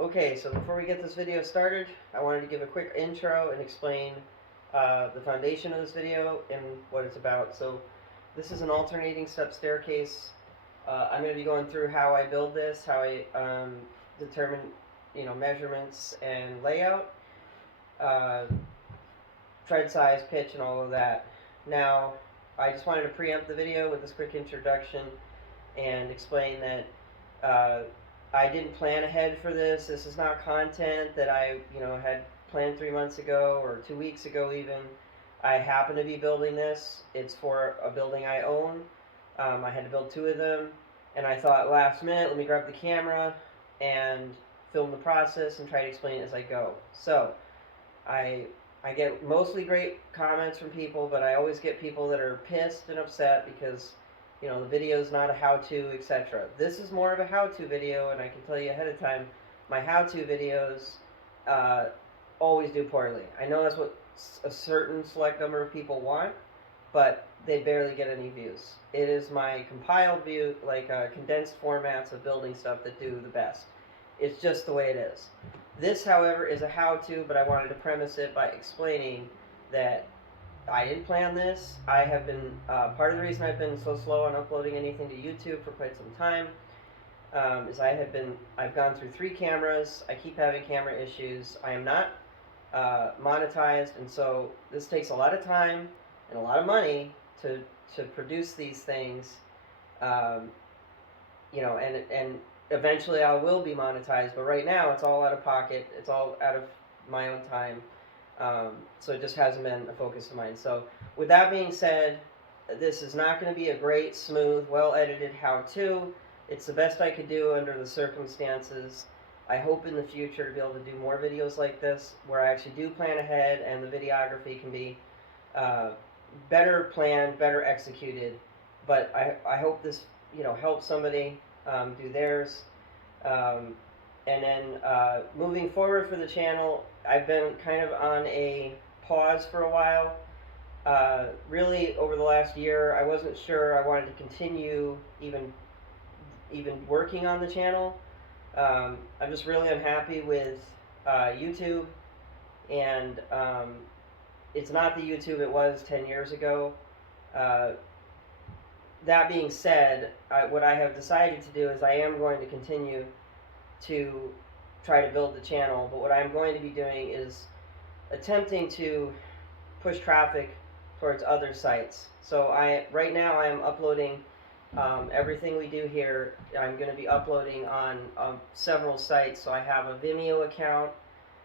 Okay, so before we get this video started, I wanted to give a quick intro and explain the foundation of this video and what it's about. So this is an alternating step staircase. I'm going to be going through how I build this, how I determine measurements and layout, tread size, pitch, and all of that. Now, I just wanted to preempt the video with this quick introduction and explain that I didn't plan ahead for this. This is not content that I, had planned 3 months ago or 2 weeks ago even. I happen to be building this. It's for a building I own. I had to build 2 of them, and I thought last minute, let me grab the camera and film the process and try to explain it as I go. So, I get mostly great comments from people, but I always get people that are pissed and upset because the video is not a how-to, etc. This is more of a how-to video, and I can tell you ahead of time, my how-to videos always do poorly. I know that's what a certain select number of people want, but they barely get any views. It is my compiled view, condensed formats of building stuff that do the best. It's just the way it is. This, however, is a how-to, but I wanted to premise it by explaining that I didn't plan this. I have been, part of the reason I've been so slow on uploading anything to YouTube for quite some time is I've gone through 3 cameras. I keep having camera issues. I am not monetized, and so this takes a lot of time and a lot of money to produce these things, and eventually I will be monetized, but right now it's all out of pocket. It's all out of my own time. So it just hasn't been a focus of mine. So with that being said, this is not going to be a great, smooth, well-edited how-to. It's the best I could do under the circumstances. I hope in the future to be able to do more videos like this where I actually do plan ahead and the videography can be better planned, better executed. But I hope this helps somebody do theirs. And then moving forward for the channel, I've been kind of on a pause for a while. Really, over the last year, I wasn't sure I wanted to continue even working on the channel. I'm just really unhappy with YouTube, and it's not the YouTube it was 10 years ago. That being said, what I have decided to do is I am going to continue to try to build the channel, but what I'm going to be doing is attempting to push traffic towards other sites. So right now I am uploading everything we do here. I'm going to be uploading on several sites. So I have a Vimeo account,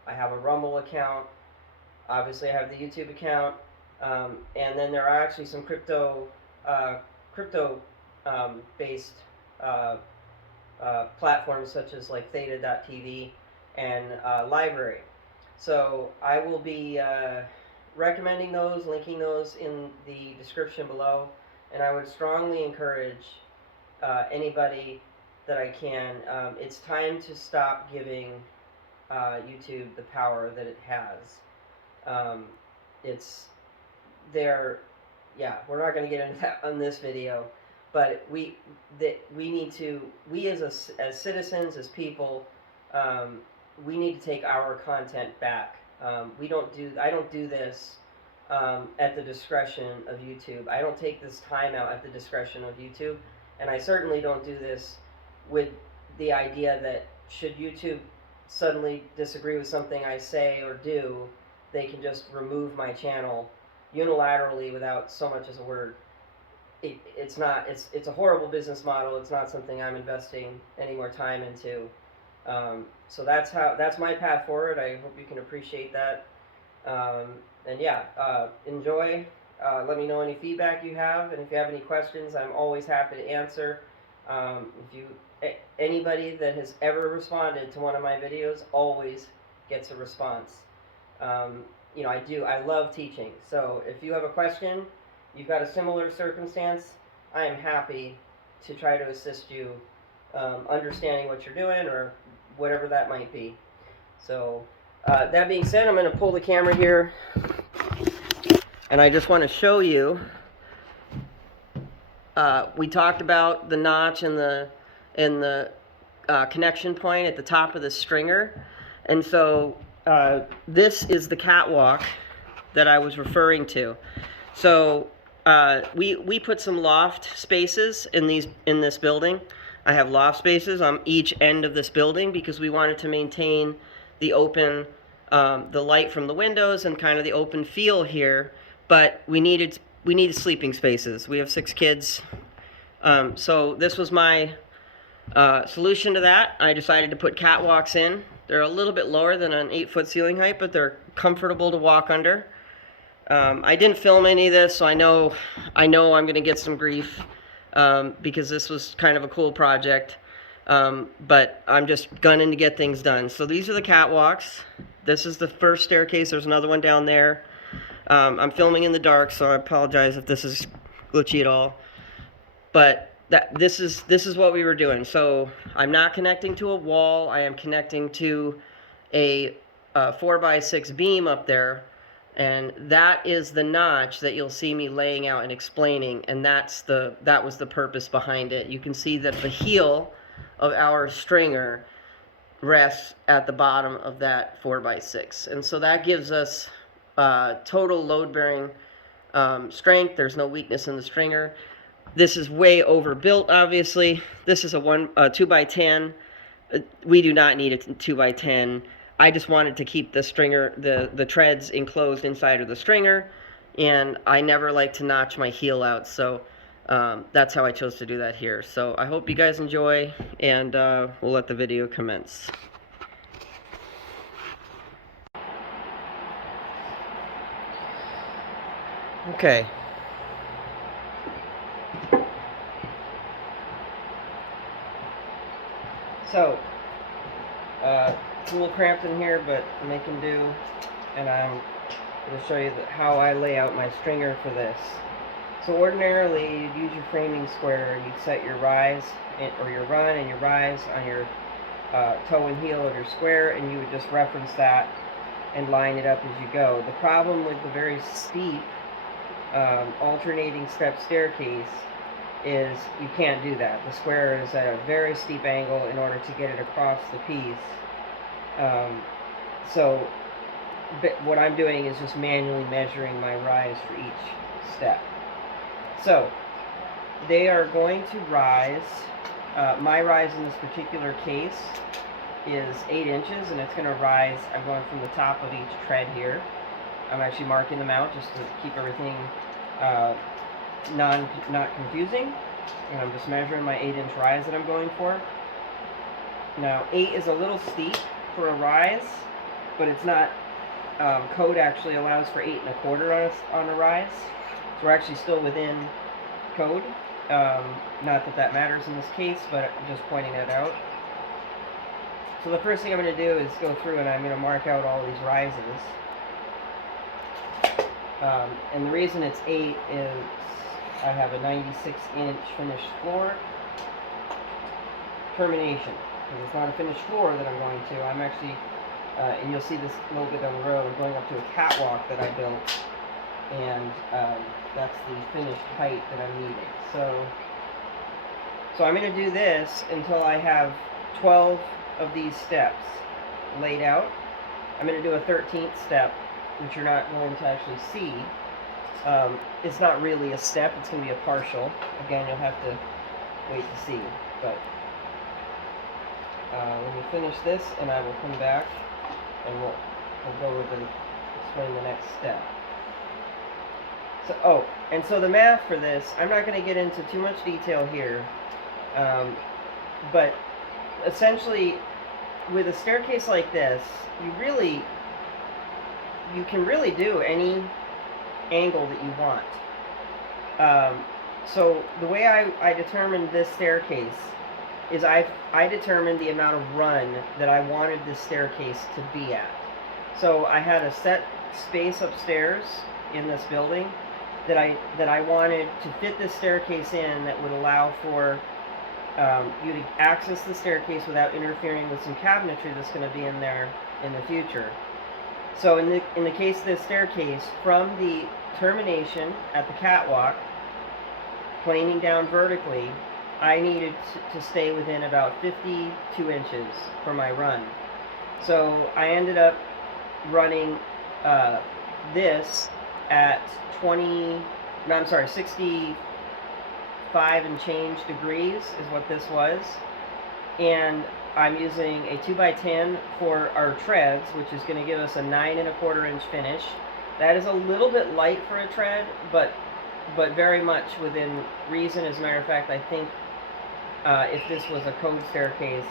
I have a Rumble account, obviously I have the YouTube account, and then there are actually some crypto based platforms such as like theta.tv and library. So I will be recommending those, linking those in the description below, and I would strongly encourage anybody that I can. It's time to stop giving YouTube the power that it has. It's there. Yeah, we're not going to get into that on this video, but we as citizens, as people, we need to take our content back. I don't do this at the discretion of YouTube. I don't take this time out at the discretion of YouTube, and I certainly don't do this with the idea that should YouTube suddenly disagree with something I say or do, they can just remove my channel unilaterally without so much as a word. It's a horrible business model. It's not something I'm investing any more time into. So that's my path forward. I hope you can appreciate that. And yeah, enjoy. Let me know any feedback you have, and if you have any questions, I'm always happy to answer. Anybody that has ever responded to one of my videos always gets a response. I love teaching. So if you have a question, you've got a similar circumstance, I am happy to try to assist you understanding what you're doing or whatever that might be. So that being said, I'm going to pull the camera here, and I just want to show you. We talked about the notch and the connection point at the top of the stringer. And so this is the catwalk that I was referring to. So we put some loft spaces in this building. I have loft spaces on each end of this building because we wanted to maintain the open, the light from the windows and kind of the open feel here. But we needed sleeping spaces. We have 6 kids. So this was my solution to that. I decided to put catwalks in. They're a little bit lower than an 8-foot ceiling height, but they're comfortable to walk under. I didn't film any of this, so I know I'm going to get some grief because this was kind of a cool project. But I'm just gunning to get things done. So these are the catwalks. This is the first staircase. There's another one down there. I'm filming in the dark, so I apologize if this is glitchy at all. But this is what we were doing. So I'm not connecting to a wall. I am connecting to a 4x6 beam up there, and that is the notch that you'll see me laying out and explaining. And that was the purpose behind it. You can see that the heel of our stringer rests at the bottom of that 4x6, and so that gives us total load-bearing strength. There's no weakness in the stringer. This is way overbuilt, obviously. This is a 2x10. We do not need a 2x10. I just wanted to keep the stringer, the treads enclosed inside of the stringer, and I never like to notch my heel out, so that's how I chose to do that here. So I hope you guys enjoy, and we'll let the video commence. Okay. So, it's a little cramped in here, but I'm making do, and I'm going to show you how I lay out my stringer for this. So ordinarily, you'd use your framing square, you'd set your rise, or your run and your rise on your toe and heel of your square, and you would just reference that and line it up as you go. The problem with the very steep alternating step staircase is you can't do that. The square is at a very steep angle in order to get it across the piece. So what I'm doing is just manually measuring my rise for each step. So they are going to rise. My rise in this particular case is 8 inches, and it's going to rise. I'm going from the top of each tread here. I'm actually marking them out just to keep everything not confusing, and I'm just measuring my 8-inch rise that I'm going for. Now 8 is a little steep for a rise, but it's not. Code actually allows for 8 1/4 on a rise, so we're actually still within code. Not that that matters in this case, but I'm just pointing that out. So the first thing I'm going to do is go through and I'm going to mark out all these rises. And the reason it's 8 is I have a 96-inch finished floor termination, because it's not a finished floor that I'm going to. I'm actually, and you'll see this a little bit down the road, I'm going up to a catwalk that I built, and that's the finished height that I'm needing. So I'm going to do this until I have 12 of these steps laid out. I'm going to do a 13th step, which you're not going to actually see. It's not really a step, it's going to be a partial. Again, you'll have to wait to see. But let me finish this, and I will come back, and we'll go over and explain the next step. So, and so the math for this, I'm not going to get into too much detail here, but essentially, with a staircase like this, you can really do any angle that you want. So the way I determined this staircase is I determined the amount of run that I wanted this staircase to be at. So I had a set space upstairs in this building that I wanted to fit this staircase in that would allow for you to access the staircase without interfering with some cabinetry that's going to be in there in the future. So in the case of this staircase, from the termination at the catwalk, planing down vertically, I needed to stay within about 52 inches for my run. So I ended up running this at 65 and change degrees is what this was. And I'm using a 2x10 for our treads, which is going to give us a 9 1/4 inch finish. That is a little bit light for a tread, but very much within reason. As a matter of fact, I think if this was a code staircase,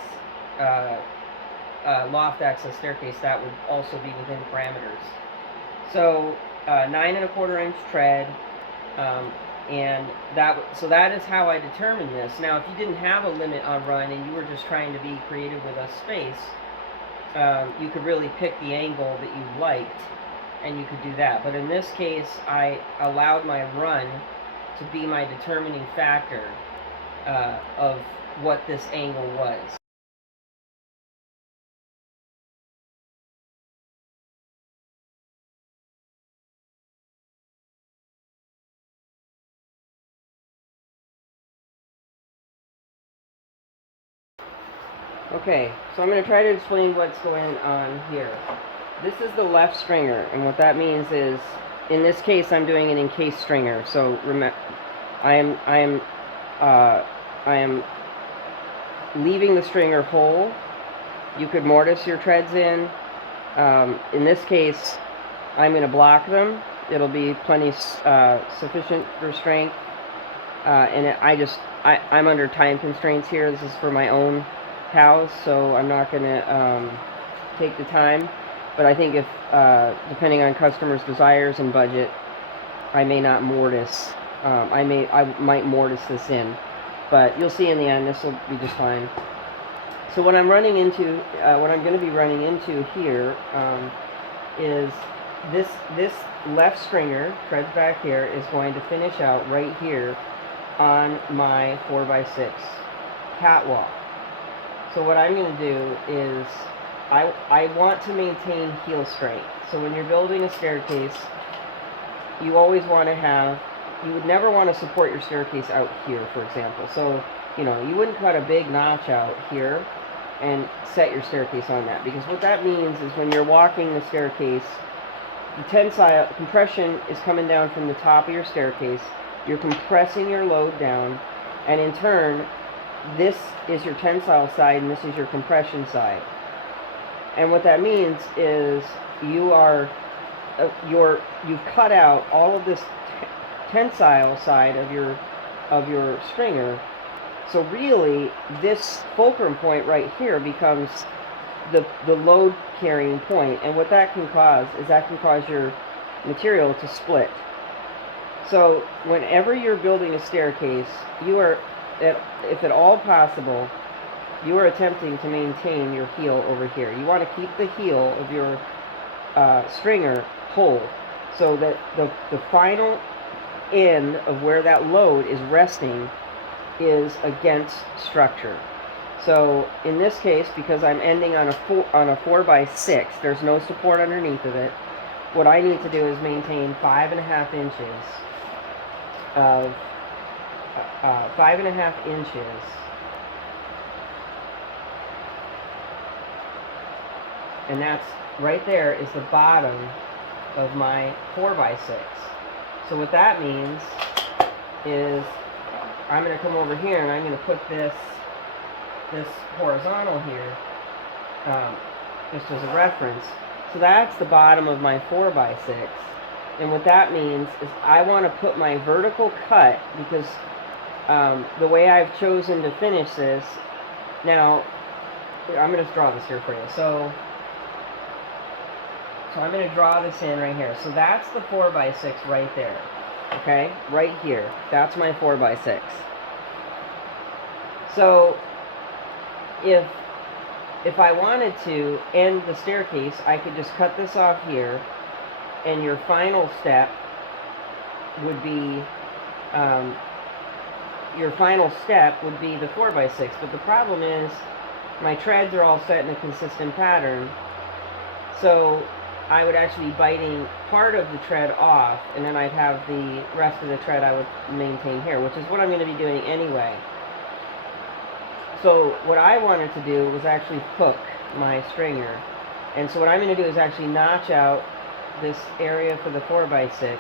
loft access staircase, that would also be within parameters. So 9 1/4 inch tread, and so that is how I determined this. Now, if you didn't have a limit on run and you were just trying to be creative with a space, you could really pick the angle that you liked, and you could do that. But in this case, I allowed my run to be my determining factor of what this angle was. Okay, so I'm going to try to explain what's going on here. This is the left stringer, and what that means is, in this case, I'm doing an encased stringer. So remember, I am leaving the stringer whole. You could mortise your treads in. In this case, I'm going to block them. It'll be plenty sufficient for strength. And I'm under time constraints here. This is for my own house, so I'm not going to take the time. But I think if, depending on customers' desires and budget, I may not mortise. I might mortise this in, but you'll see in the end this will be just fine. So what I'm going to be running into here is this left stringer, treads back here, is going to finish out right here on my 4x6 catwalk. So what I'm going to do is I want to maintain heel strength. So when you're building a staircase, you always want to have, you would never want to support your staircase out here, for example. So, you wouldn't cut a big notch out here and set your staircase on that, because what that means is when you're walking the staircase, the tensile compression is coming down from the top of your staircase. You're compressing your load down, and in turn, this is your tensile side and this is your compression side. And what that means is you've cut out all of this tensile side of your stringer. So really, this fulcrum point right here becomes the load carrying point, and what that can cause is your material to split. So whenever you're building a staircase, you are, if at all possible, you are attempting to maintain your heel over here. You want to keep the heel of your stringer whole, so that the final end of where that load is resting is against structure. So in this case, because I'm ending on a 4x6, there's no support underneath of it. What I need to do is maintain 5.5 inches of 5.5 inches and that's right there is the bottom of my 4x6. So what that means is I'm going to come over here and I'm going to put this horizontal here just as a reference. So that's the bottom of my 4x6. And what that means is I want to put my vertical cut, because the way I've chosen to finish this, now I'm going to draw this here for you. So I'm going to draw this in right here. So that's the 4x6 right there. Okay? Right here. That's my 4x6. So if I wanted to end the staircase, I could just cut this off here, and your final step would be the 4x6. But the problem is my treads are all set in a consistent pattern, so I would actually be biting part of the tread off, and then I'd have the rest of the tread I would maintain here, which is what I'm going to be doing anyway. So what I wanted to do was actually hook my stringer. And so what I'm going to do is actually notch out this area for the 4x6.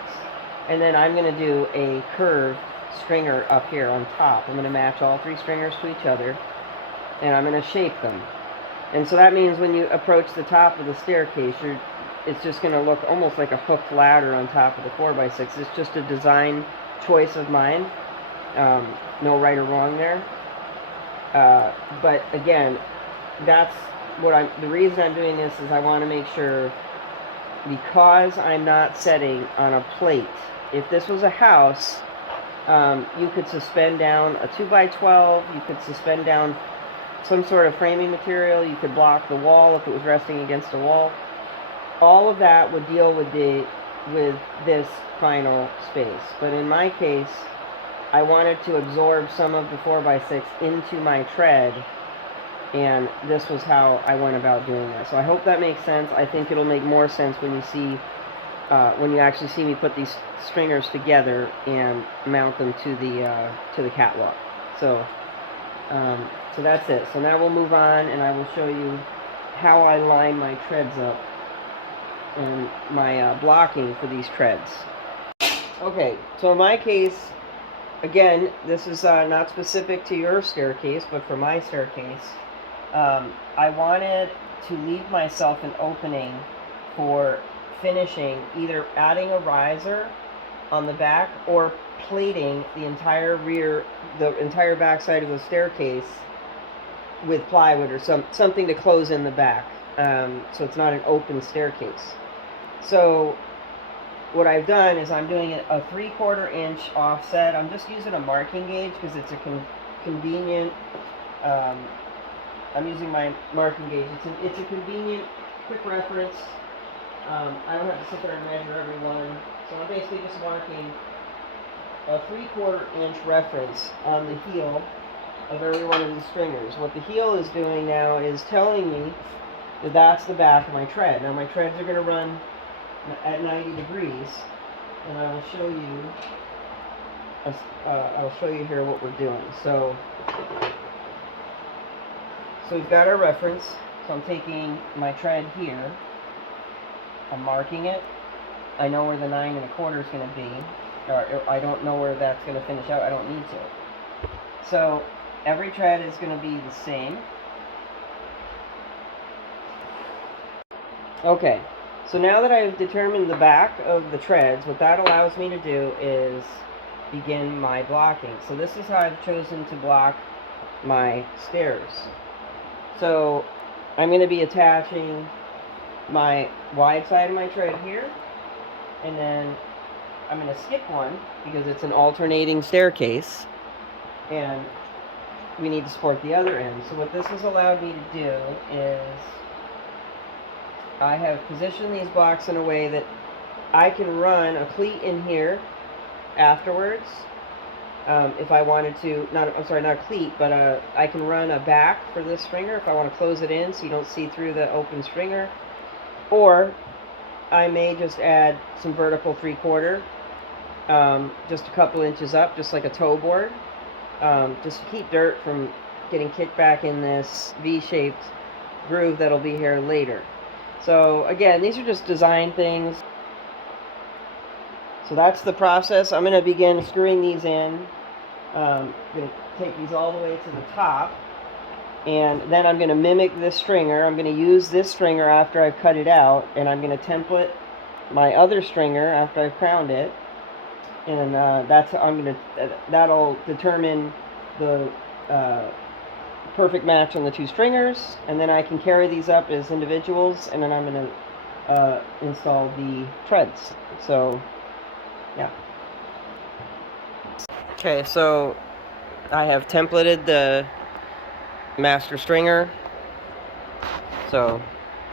And then I'm going to do a curved stringer up here on top. I'm going to match all 3 stringers to each other. And I'm going to shape them. And so that means when you approach the top of the staircase, it's just going to look almost like a hooked ladder on top of the 4x6. It's just a design choice of mine. No right or wrong there. But again, that's what the reason I'm doing this is I want to make sure, because I'm not setting on a plate. If this was a house, you could suspend down a 2x12, you could suspend down some sort of framing material, you could block the wall if it was resting against a wall. All of that would deal with this final space. But in my case, I wanted to absorb some of the 4x6 into my tread, and this was how I went about doing that. So I hope that makes sense. I think it'll make more sense when you actually see me put these stringers together and mount them to the catwalk. So that's it. So now we'll move on, and I will show you how I line my treads up and my blocking for these treads. Okay, so in my case, again, this is not specific to your staircase, but for my staircase, I wanted to leave myself an opening for finishing, either adding a riser on the back or plating the entire backside of the staircase with plywood or something to close in the back, so it's not an open staircase. So what I've done is I'm doing a 3/4 inch offset. I'm just using a marking gauge because it's a convenient. I'm using my marking gauge. It's a convenient, quick reference. I don't have to sit there and measure every one. So I'm basically just marking a 3/4 inch reference on the heel of every one of these stringers. What the heel is doing now is telling me that that's the back of my tread. Now my treads are going to run at 90 degrees, and I will show you here what we're doing. So we've got our reference. So I'm taking my tread here, I'm marking it. I know where the 9 1/4 is going to be, or I don't know where that's going to finish out. I don't need to. So every tread is going to be the same. Okay, so now that I've determined the back of the treads, what that allows me to do is begin my blocking. So this is how I've chosen to block my stairs. So I'm going to be attaching my wide side of my tread here, and then I'm going to skip one because it's an alternating staircase, and we need to support the other end. So what this has allowed me to do is I have positioned these blocks in a way that I can run a cleat in here afterwards. If I wanted to, not a cleat, but I can run a back for this stringer if I want to close it in so you don't see through the open stringer. Or I may just add some vertical 3/4, just a couple inches up, just like a toe board, just to keep dirt from getting kicked back in this V-shaped groove that'll be here later. So again, these are just design things. So that's the process. I'm going to begin screwing these in. I'm going to take these all the way to the top. And then I'm going to mimic this stringer. I'm going to use this stringer after I've cut it out. And I'm going to template my other stringer after I've crowned it. And that'll determine the perfect match on the two stringers. And then I can carry these up as individuals. And then I'm going to install the treads. So yeah. Okay, so I have templated the master stringer. So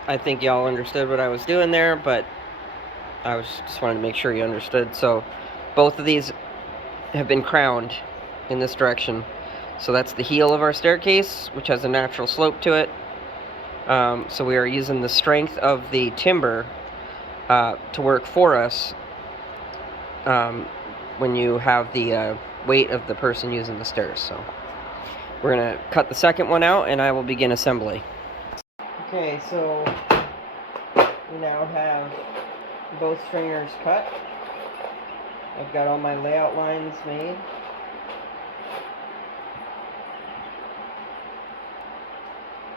I think y'all understood what I was doing there, but I just wanted to make sure you understood. So both of these have been crowned in this direction. So that's the heel of our staircase, which has a natural slope to it. So we are using the strength of the timber to work for us when you have the weight of the person using the stairs. So We're going to cut the second one out and I will begin assembly. Okay, so we now have both stringers cut. I've got all my layout lines made.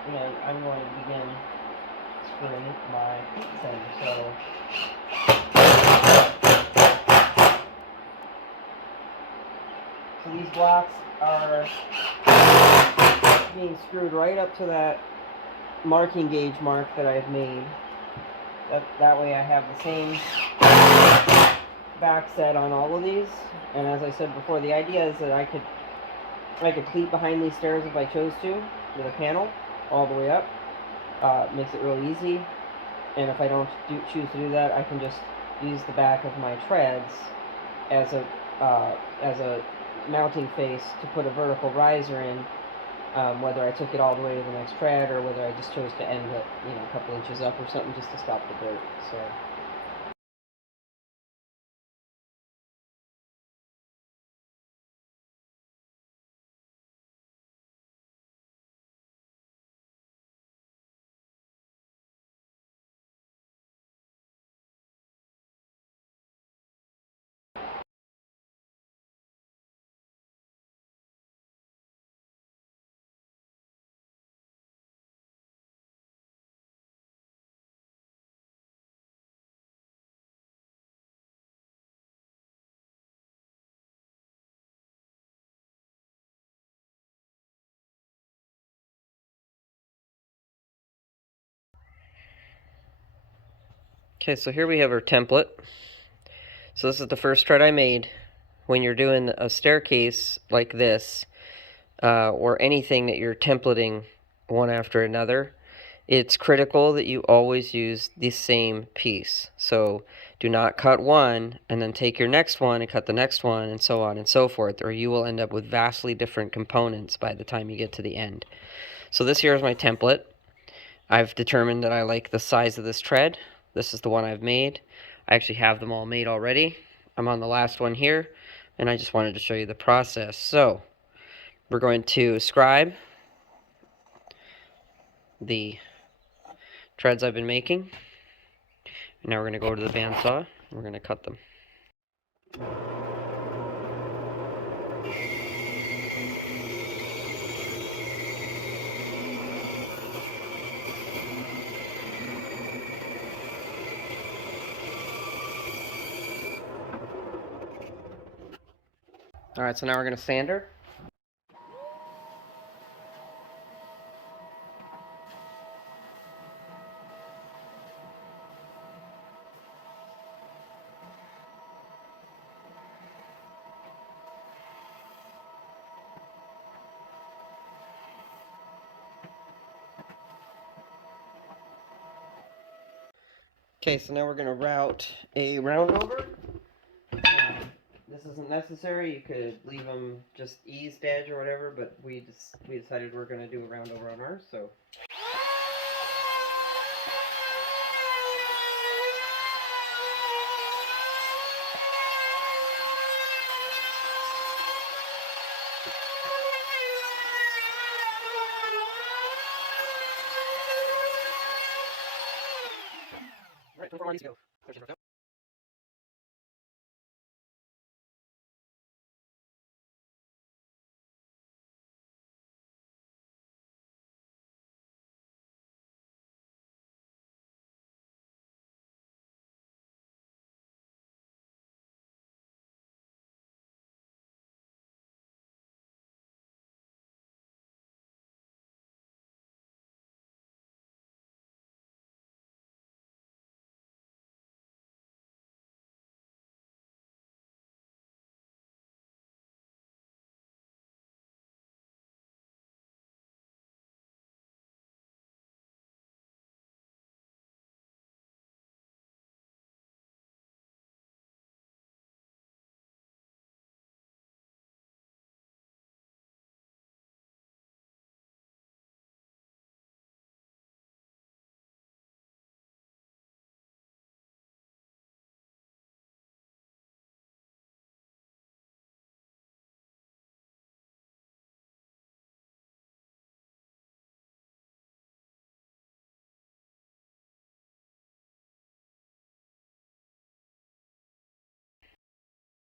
And I'm going to begin screwing my piece in. So these blocks are being screwed right up to that marking gauge mark that I've made. That way I have the same back set on all of these. And as I said before, the idea is that I could cleat behind these stairs if I chose to with a panel all the way up. Makes it really easy. And if I don't choose to do that, I can just use the back of my treads as a mounting face to put a vertical riser in, whether I took it all the way to the next tread or whether I just chose to end it, a couple inches up or something just to stop the dirt. So. Okay, so here we have our template. So this is the first tread I made. When you're doing a staircase like this, or anything that you're templating one after another, it's critical that you always use the same piece. So do not cut one and then take your next one and cut the next one and so on and so forth, or you will end up with vastly different components by the time you get to the end. So this here is my template. I've determined that I like the size of this tread. This is the one I've made. I actually have them all made already. I'm on the last one here, and I just wanted to show you the process. So we're going to scribe the treads I've been making. And now we're going to go to the bandsaw, and we're going to cut them. Alright, so now we're going to sander. Okay, so now we're going to route a roundover. This isn't necessary. You could leave them just eased edge or whatever, but we decided we're going to do a roundover on ours, so. All right, 24 more to go.